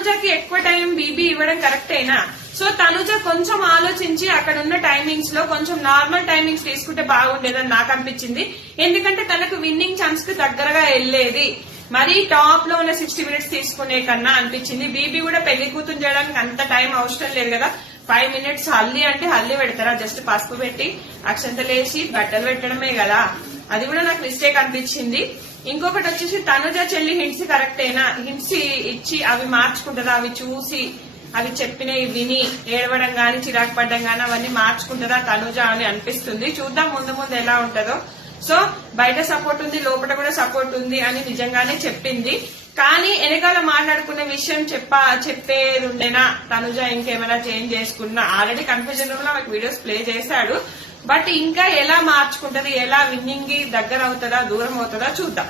తనుజకి ఎక్కువ time BB ఇవ్వడం కరెక్టేనా? సో తనుజ కొంచెం ఆలోచించి అక్కడ ఉన్న టైమింగ్స్లో కొంచెం నార్మల్ టైమింగ్స్ తీసుకుంటే బాగుండేదని నాకు అనిపించింది. ఎందుకంటే తనకు విన్నింగ్ ఛాన్స్కి దగ్గరగా వెళ్ళేది. మరీ టాప్లో ఉన్న సిక్స్టీ మినిట్స్ తీసుకునే కన్నా అనిపించింది. బీబీ కూడా పెళ్ళి కూతురు చేయడానికి అంత టైం అవసరం లేదు కదా. ఫైవ్ మినిట్స్ హల్లి అంటే హల్లి పెడతారా? జస్ట్ పసుపు పెట్టి అక్షంతలేసి బట్టలు పెట్టడమే కదా. అది కూడా నాకు మిస్టేక్ అనిపించింది. ఇంకొకటి వచ్చేసి తనుజ చెల్లి హింట్స్ కరెక్టేనా? హింట్స్ ఇచ్చి అవి మార్చుకుంటుందా? అవి చూసి అవి చెప్పినవి విని ఏడవడం గాని చిరాకు పడడం గాని అవన్నీ మార్చుకుంటుందా తనుజ అని అనిపిస్తుంది. చూద్దాం ముందు ముందు ఎలా ఉంటుందో. సో బయట సపోర్ట్ ఉంది లోపల కూడా సపోర్ట్ ఉంది అని నిజంగానే చెప్పింది. కానీ వెనకాల మాట్లాడుకునే విషయం చెప్పా చెప్పేది ఉండేనా తనుజ ఇంకేమైనా చేంజ్ చేసుకున్నా? ఆల్రెడీ కన్ఫ్యూజన్ రూమ్లో వీడియోస్ ప్లే చేశాడు. బట్ ఇంకా ఎలా మార్చుకుంటది ఎలా విన్నింగ్ దగ్గర అవుతుందా దూరం అవుతుందా చూద్దాం.